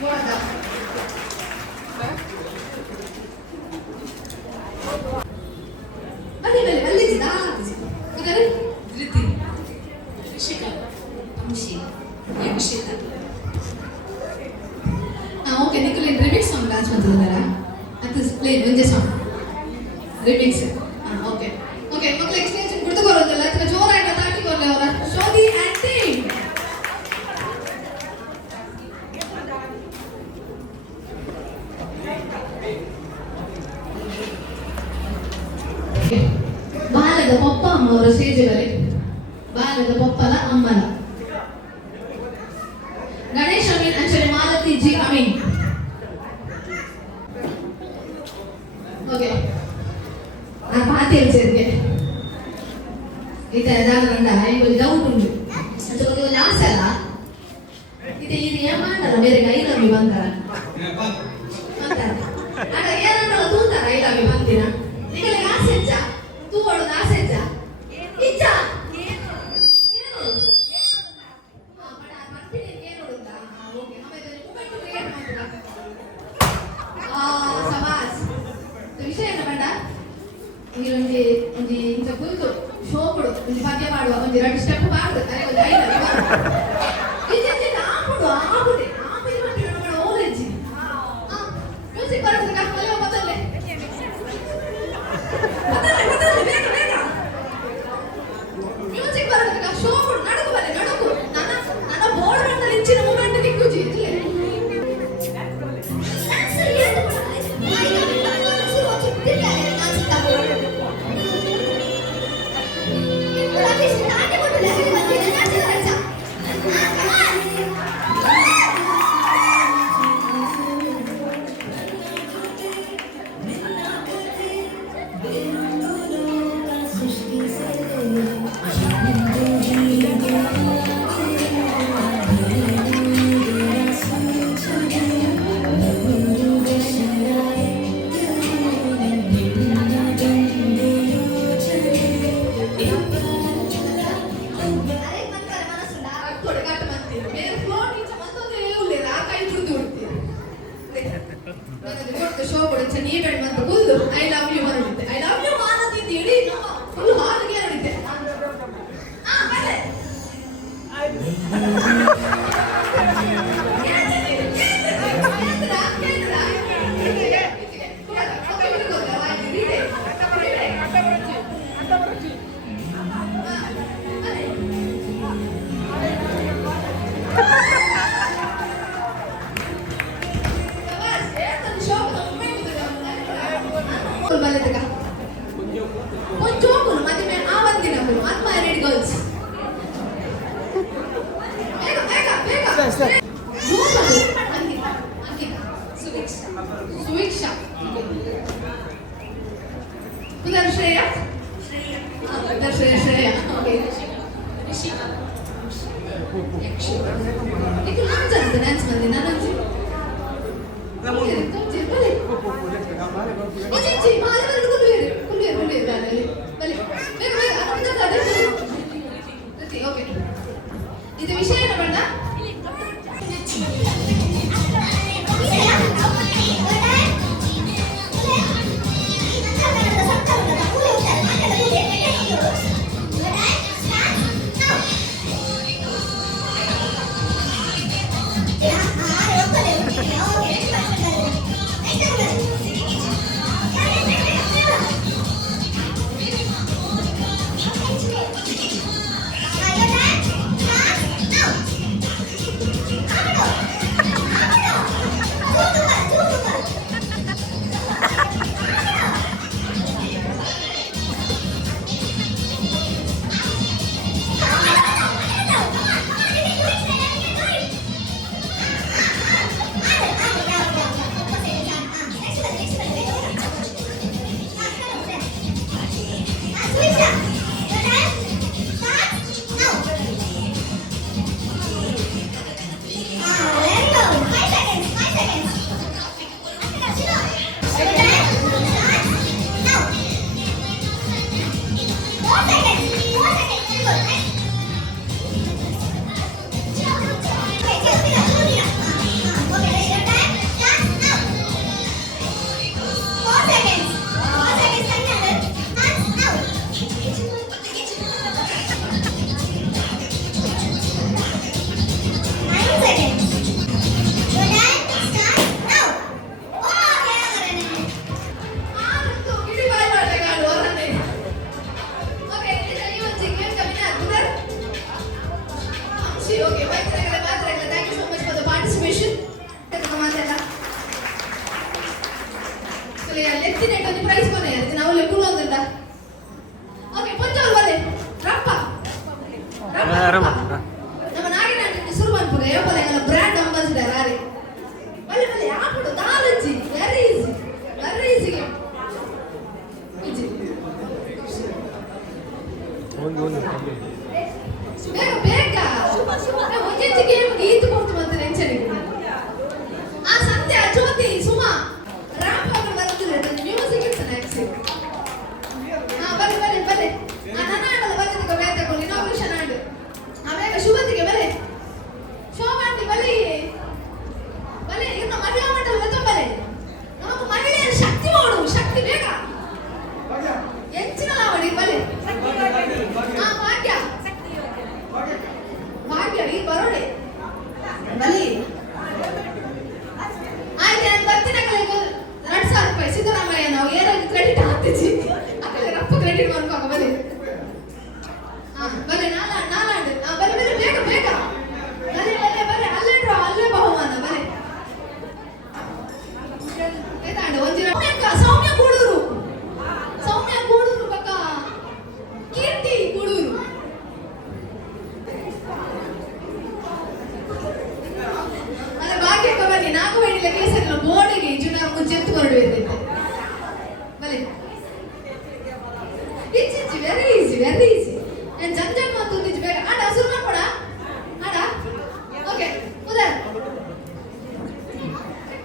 ನೋಡದ ಬನ್ನಿ ಅಲ್ಲಿಜಿ ದಾಲಾಜಿ ಅದರ Dhriti Shikha Anshi Yakshita okay Nikhil remix song dance ಮಾಡ್ತಿದ್ದಾರಾ ಅದು ಪ್ಲೇ ಒಂದೇ ಸಾಂಗ್ ರಿಮಿಕ್ಸ್ ಓಕೆ ಮಕ್ಕಳು ಎಕ್ಸ್ಟೆನ್ಷನ್ ಬಿಡ್ತುಕೊಳ್ಳೋದಿಲ್ಲ ಅಥವಾ ಜೋರಾಗಿ ತಾಕಿಕೊಳ್ಳಿ ಅವರ ಶೋಧಿ ಆಕ್ಟಿಂಗ್ ಬಾಲದ ಪಪ್ಪ ಅಮ್ಮ ಅವರ ಸ್ಟೇಜ್ ಬಳಿ ಬಾಲದ ಪಪ್ಪಲ ಅಮ್ಮನ ಗಣೇಶ್ ಅಮೀನ್ ಅಂಚನೆ ಮಾಲತಿ ಜಿ ಅಮೀನ್ ಓಕೆ ಆ ಪಾತಿ ಹೇಳ್ಸಿದ್ಗೆ ಇದು ದಾಗಂಡ ಒಂದು ಡೌಟ್ ಉಂಟು ಅದು ಒಂದು ಲಾಸ್ ಅಲ್ಲ ಇದು ಏಮಾಡಲ್ಲ ಬೇರೆ ಐಲವಿ ಬಂತಾರ ಆಗ ಏನಂತಲ್ಲ ತೂತಾರ ಐಲವಿ ಬಂದಿನ ನಿಗಲೆ ಆಸೆ ಹೆಚ್ಚ ತೂ ಹೊಡೋದು ಆಸೆ ಹೆಚ್ಚ ಇಚ್ಛ ವಿಷಯ ಏನು ಬೇಡ ಈ ಒಂದು ಇಂಥ ಕುರಿತು ಶೋ ಕೊಡು ಒಂದು ಪದ್ಯ ಮಾಡುವ ಒಂದು ಎರಡು ಸ್ಟೆಪ್ ಮಾಡುದು ಅರೆ ಒಂದು ಐದು ಆಗುದೆ ಓಲೆಜ್ಜಿ ಮ್ಯೂಸಿಕ್ ಬರ್ತದೆ ಕಲ್ವ ಮೊದಲೇ ಮ್ಯೂಸಿಕ್ ಬರ್ತದೆ ಶೋ ಕೊಡು ನಡಕು ಬನ್ನಿ ನಡಕು ನನ್ನ ಬೋರ್ಡ್ ಅಂತ ಹೆಚ್ಚಿನ ಮೂಮೆಂಟ್ ದಿಕ್ಕುಜಿ ಬಲ್ಲದಗ కొంచెం మధ్య ఆవందినప్పుడు అన్మ్యారీడ్ గర్ల్స్ ಬೇಗ ಬೇಗ ಬೇಗ ಜೋರು ಅಂಕಿತ ಅಂಕಿತ ಸುವೀಕ್ಷಾ ಪುನರ್ ಶ್ರೇಯ ಪುನರ್ ಶ್ರೇಯ ಓಕೆ ರಿಷಿಕಾ ಇದು ನಾನು ಜನ ಡ್ಯಾನ್ಸ್ ಮಾಡಿ ನಾನು ಇದು ವಿಷಯ ಏನು ಬೇಡ ನಮ್ಮ ನಾಗಿನ ಸುರುಮನ್ ಪುರ ಏಪಲ ಎಂಗಲ ಬ್ರಾಂಡ್ ಅಂಬಾಸಿಡರ್ ಆರೆ ಬಲ್ಲೆ ಬಲ್ಲೆ ಆಪುಡು ದಾಲಂಜಿ ವೆರಿ ಈಸಿ ಈಜಿ ಬೇಗ ಬೇಗ ಒಂಜೆಂಚಿ ಗೇಮ್ ಈತು ಕೊಡ್ತು ಮತ್ತೆ ನೆಂಚನಿ ಆ ಸಂಧ್ಯಾ ಜ್ಯೋತಿ ಸುಮಾ ರಾಪ್ ಅವರು ಬರ್ತಿದ್ರೆ ಮ್ಯೂಸಿಕ್ ಇಟ್ಸ್ ನೆಕ್ಸ್ಟ್ ಬಲ್ಲೆ ಬಲ್ಲೆ ಬಲ್ಲೆ ಆ ನನ್ನ ಆಡಲ ಬಂದಿದ್ದ ಬೇರೆ ತಗೊಂಡು ಇನಾಗ್ರೇಷನ್ ಆಡು ಆಮೇಲೆ ಶುಭತಿಗೆ ಬಲೆ ಶೋಭಾಂತಿ ಬಲಿ ಬಲೆ ಇನ್ನು ಮಹಿಳಾ ಮಂಡಲ ಬಂದ ಬಲೆ ನಮಗೆ ಮಹಿಳೆಯರ ಶಕ್ತಿ ಮಾಡು ಶಕ್ತಿ ಬೇಗ ಹೆಚ್ಚಿನ ಲಾವಣಿ ಬಲೆ ಹಾ ಭಾಗ್ಯ ಭಾಗ್ಯ ಈ ಬರೋಡೆ ಬಲಿ ಆಯ್ತು ನಾನು ಬರ್ತೀನಿ ಕಲೆಗೆ 2,000 ರೂಪಾಯಿ ಸಿದ್ದರಾಮಯ್ಯ ನಾವು ಏನಾದ್ರು ಕ್ರೆಡಿಟ್ ಹಾಕ್ತಿದ್ವಿ ಅಕ್ಕಲೆ ರಪ್ಪ ಕ್ರೆಡಿಟ್ ಮಾಡ್ಕೋ ಬಲೆ ಬಲೆ ನಾಲಾಂಡ್ ಬಲೆ ಬಲೆ ಬೇಗ ಬೇಗ ಬಲೆ ಬಲೆ ಬಲೆ ಅಲ್ಲೇ ಬಹುಮಾನ ಬಲೆ ಏತಾಂಡು ಒಂದಿನ ಸೌಮ್ಯ ಕೂಡೂರು ಪಕ್ಕ ಕೀರ್ತಿ ಕೂಡೂರು ಅಲ್ಲ ಭಾಗ್ಯಕ್ಕ ಬನ್ನಿ ನಾಲ್ಕು ಬೇಡಿಲ್ಲ ಕೇಸರಿಲ್ಲ ಬೋರ್ಡಿಗೆ ಜುನಾರ್ ಮುಂಚೆ ಎತ್ತುಕೊಂಡು ಇರ್ತಿದ್ದೆ ಬಲೆ ಇಚ್ಚಿ ವೆರಿ ಈಸಿ ನಾನು ಜಂಜಾಟ್ ಮತ್ತು ನಿಜ ಬೇಗ ಆಡ ಶುರು ಮಾಡ್ಕೊಡ ಆಡ ಓಕೆ ಉದರ್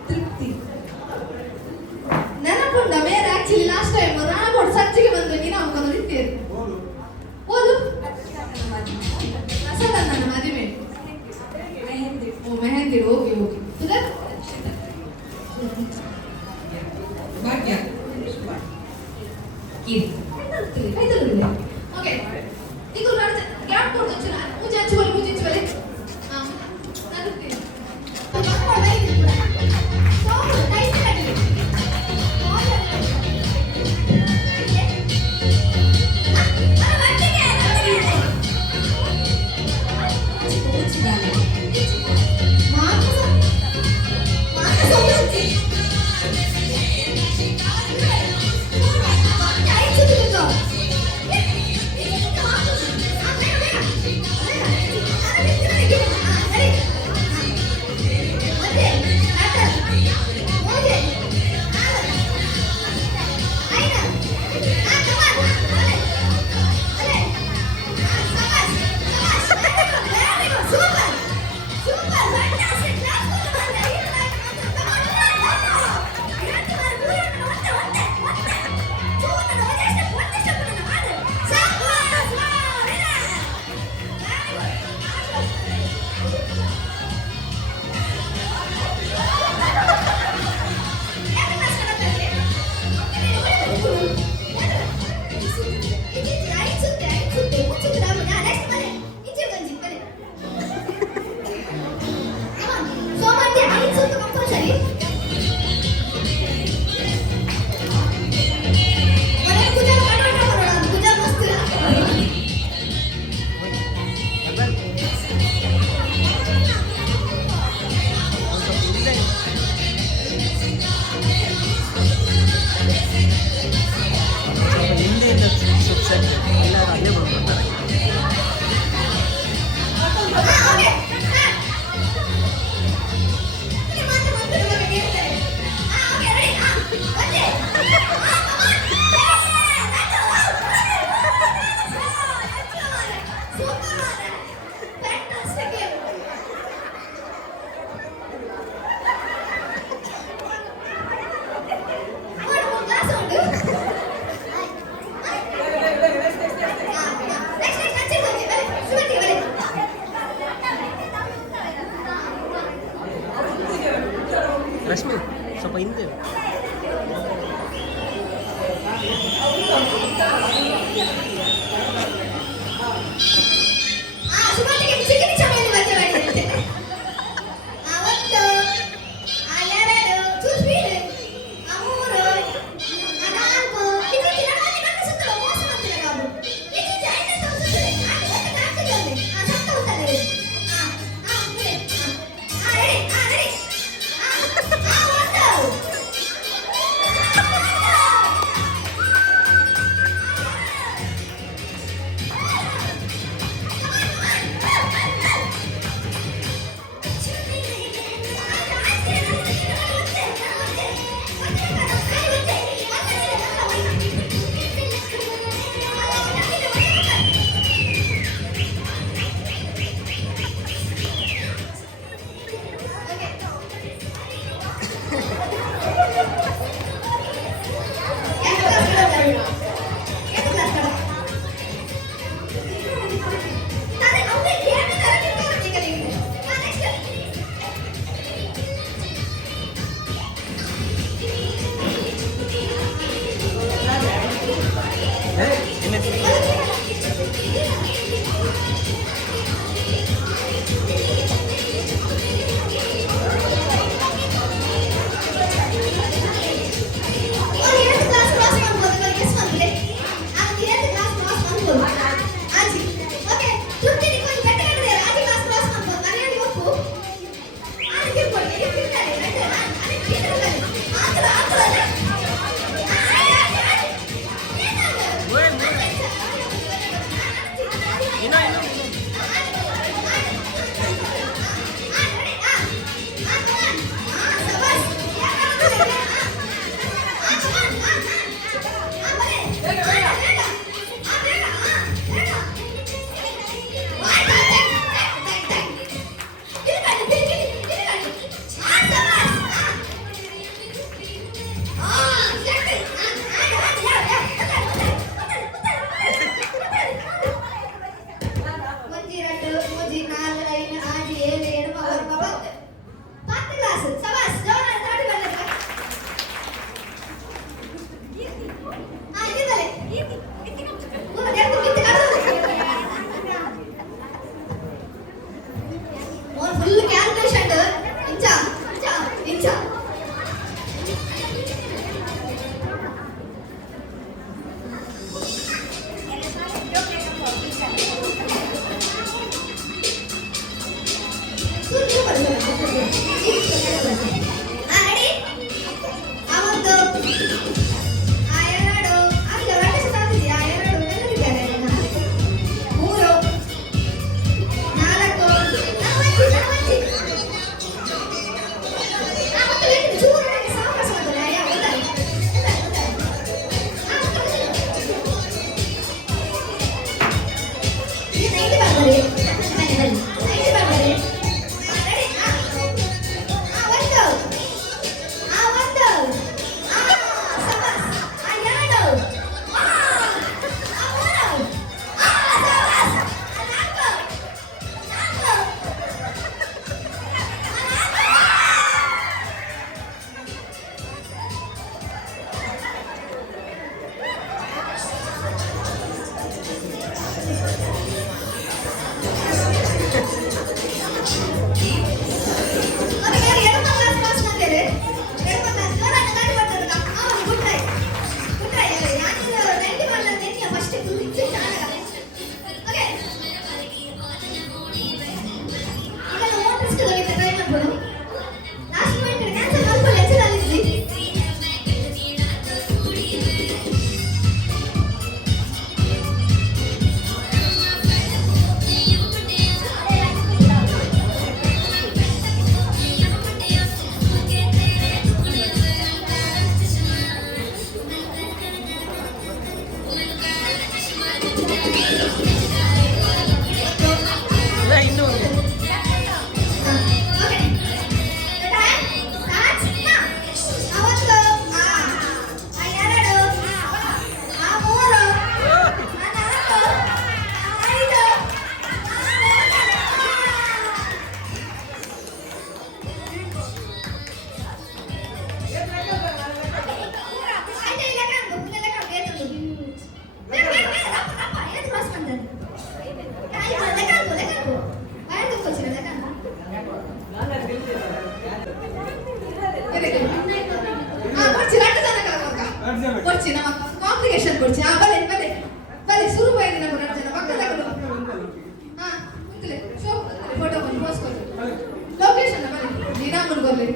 ತೃಪ್ತಿ ನೆನಪುಂಡ ಮೇರೆ ಆಕ್ಚುಲಿ ಲಾಸ್ಟ್ ಟೈಮ್ ರಾಬೋಡ್ ಸರ್ಚಿಗೆ ಬಂದು ನೀನು ಅವನು ನಿಂತೀರಿ ಓದು ಅಸಲ ನನ್ನ ಮದುವೆ ಓ ಮೆಹಂದಿ ಓಕೆ ಉದರ್ ಭಾಗ್ಯ ಕೀರ್ತಿ ಓಕೆ ಇದು ಗ್ಯಾಪ್ ಕೊಡ್ತು ಮುಜೆ ಹಚ್ಚುವಲ್ಲಿ ನಾನು full calculation incha incha complication ಕೊಡ್ಚಿ ಬಲೆ ಬಲೆ ಬಲೆ ಶುರು ಆಯ್ತು ನಮ್ಮ ಜನ ಪಕ್ಕದ ಫೋಟೋ ಬಂದು ಪೋಸ್ಟ್ ಕೊಡು ಲೊಕೇಶನ್ ಬಲೆ ನೀನಾ ಮುಂದ್ಕೊಲ್ಲಿ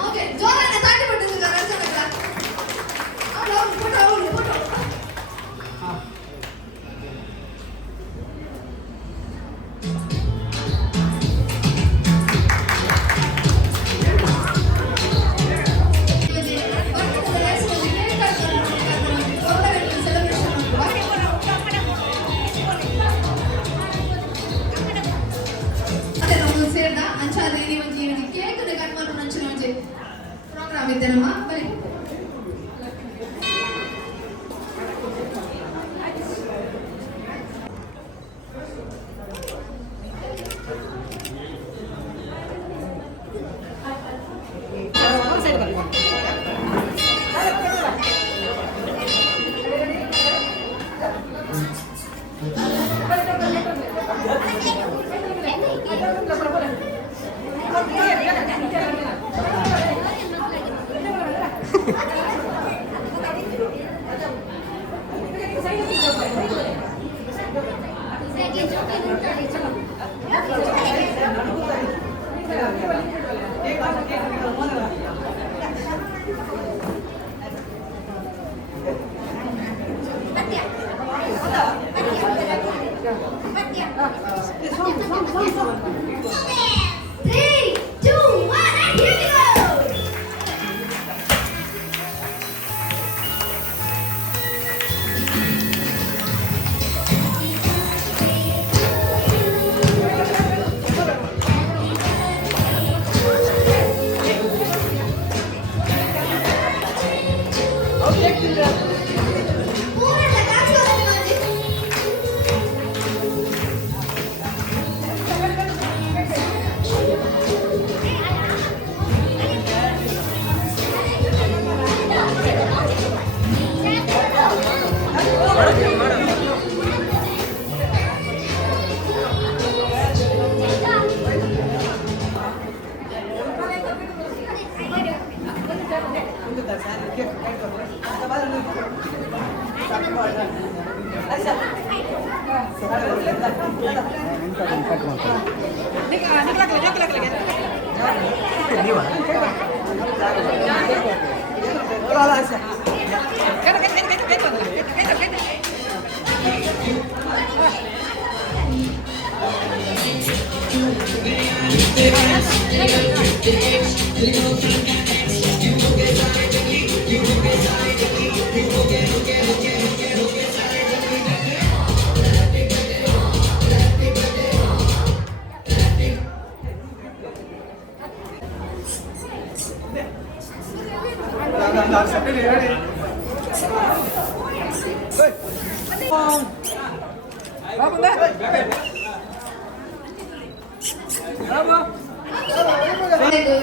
ಓಕೆ ಜೋರಾಗಿ ತಾಟಿ ಬಿಟ್ಟಿದ್ದು ಫೋಟೋ ಫೋಟೋ ಅದೇ ನಾವು 3, 2, 1, and here we go! ಪೂರೈತ ಕಾಚ್ಕೊಳ್ಳಿ ಮಾಡಿ.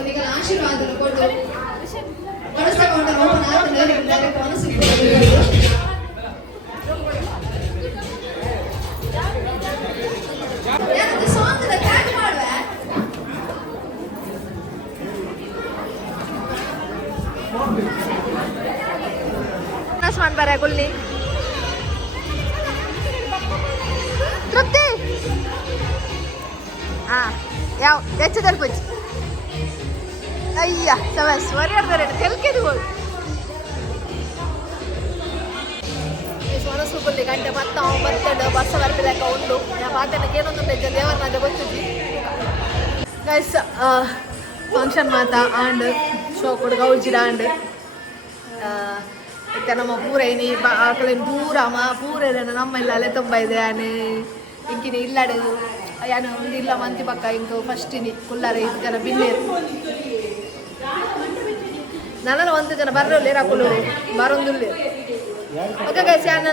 ಈಗ ಆಶೀರ್ವಾದ ಕೊಟ್ಟು ಮನಸ್ಸಗೊಂಡ ಮನಸ್ಸಿಗೆ ಸಾಂಗ್ ಟ್ಯಾಗ್ ಮಾಡುವೆ ಸ್ಮಾನ್ ಬರ ಗುಳ್ಳಿ ತೃಪ್ತಿ ಯಾವ ಹೆಚ್ಚದಲ್ಲಿ ಪುಚ್ಚಿ ಅಯ್ಯ ಸವಸ್ ಒರೆಯಾಡ್ತಾರೆ ಕೆಲ್ಕೆದು ಮನಸ್ಸುಗುಳ್ಳಿ ಗಂಟೆ ಮತ್ತ ಬರ್ತಡೆ ಬಸ್ಸ ಬರ್ಪಿದಾಕ ಉಂಡು ಪಾತನಕ್ಕೆ ಏನೊಂದು ದೇವರನ್ನ ಗೊತ್ತಿದ್ವಿ ಗೈಸ್ ಫಂಕ್ಷನ್ ಮಾತ ಆಂಡ್ ಶೋ ಕೊಡು ಗೌಜಿರ ಆಂಡ್ ಇತ್ತ ನಮ್ಮ ಪೂರ ಏನಿ ಆಕಲಿನ ಪೂರಮ್ಮ ಪೂರ ನಮ್ಮೆಲ್ಲ ಅಲೆ ತುಂಬ ಇದೆ ಆನೆ ಇಂಕಿನಿ ಇಲ್ಲಾಡೆದು ಯಾನು ಒಂದು ಇಲ್ಲ ಮಂತಿ ಪಕ್ಕ ಇಂಕ ಫಸ್ಟಿನಿ ಕುಲ್ಲಾರೆ 5 ಜನ ಬಿಲ್ಲೇರು ನನ್ನನ್ನು 1 ಜನ ಬರ್ರೋಲ್ಲೇರು ಹಾಕೊಳ್ಳೋರು ಬರೊಂದುಲ್ಲೇರು ಓಕೆ ಗೈಸ್ ಯಾನ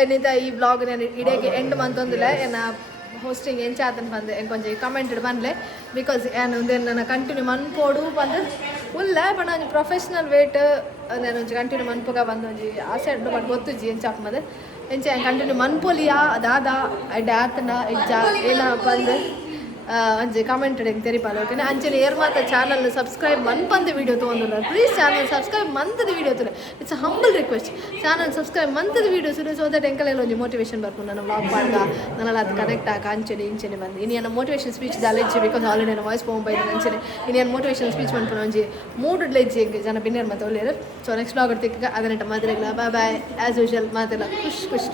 ಏನಿದೆ ಈ ಬ್ಲಾಗ್ ನಾನು ಇಡೀಗೆ ಎಂಡ್ ಮಂತೊಂದಿಲ್ಲ ಏನ ಹೋಸ್ಟಿಂಗ್ ಎಂಚ ಆತನ ಬಂದೆ ಕೊಂಚ ಕಮೆಂಟ್ ಬಂದ್ಲೆ ಬಿಕಾಸ್ ಏನು ನನ್ನ ಕಂಟಿನ್ಯೂ ಮನ್ಪೋಡು ಬಂದು ಉಲ್ಲ ಬಟ್ ನಾನು ಪ್ರೊಫೆಷ್ನಲ್ ವೇಟ್ ನಾನು ಒಂಚು ಕಂಟಿನ್ಯೂ ಮನ್ಪೋಗ ಬಂದು ಒಂಜಿ ಆಸೆ ಅಡ್ಡು ಬಟ್ ಗೊತ್ತುಜಿ ಎಂಚಾಪ್ ಮದ ಎಂಚ ಕಂಟಿನ್ಯೂ ಮನ್ಪೋಲಿಯಾ ಅದಾದ ಅಡ್ಡ ಆತನ ಎಜ್ಜ ಏನ ಬಂದು ಅಂಚೆ ಕಮೆಂಟ್ ಹೆಂಗೆ ತೆರಿಪಾಲ ಓಕೆನಾ ಅಂಚೆಲಿ ಏರ್ ಮಾತ್ರ ಚಾನಲ್ ಸಬ್ಸ್ಕ್ರೈಬ್ ಮನ್ಪಂದ ವೀಡಿಯೋ ತೊಗೊಂಡಿಲ್ಲ ಪ್ಲೀಸ್ ಚಾನಲ್ ಸಬ್ಸ್ಕ್ರೈಬ್ ಮಂತದ ವೀಡಿಯೋ ತುಲೆ it's a humble request channel subscribe ಮಂತದ ವೀಡಿಯೋ ಸುರೆ ಸೊ ದಟ್ ಎಂಕಲೆಲ್ಲ ಒಂದು ಮೋಟಿವೇಶನ್ ಬರ್ಕೊಂಡು ನಾನು ವ್ಲಾಗ್ ಮಾಡ್ದ ನನ್ನಲ್ಲಿ ಅದು ಕನೆಕ್ಟ್ ಆಗ ಅಂಚೆಲಿ ಇಂಚೆಲಿ ಬಂದು ಇನ್ನೇನು ಮೋಟಿವೇಶನ್ ಸ್ಪೀಚ್ ದಾಲೆಜ್ಜಿ ಬಿಕಾಸ್ ಆಲ್ರೆಡಿ ನಾನು ವಾಯ್ಸ್ ಹೋಗ್ಬೈದು ಅಂಚೆಲಿ ಇನ್ನೇನು ಮೋಟಿವೇಶನ್ ಸ್ಪೀಚ್ ಮಾಡ್ಕೊಂಡು ಒಂಜಿ 3 ಲೆಜ್ಜಿ ಹೆಂಗೆ ಜನ ಬಿನ್ನೇರು ಮತ್ತೆ ಒಳ್ಳೆಯರು ಸೊ ನೆಕ್ಸ್ಟ್ ಬ್ಲಾಗ್ ಇರ್ತಿಕ್ಕ ಅದನ್ನೆಂಟ ಮಾತಿರಲ್ಲ ಬಾಯ್ ಬಾಯ್ ಆ್ಯಸ್ ಯೂಶುವಲ್ ಮಾತೆಲ್ಲ ಖುಷಿ ಖುಷಿ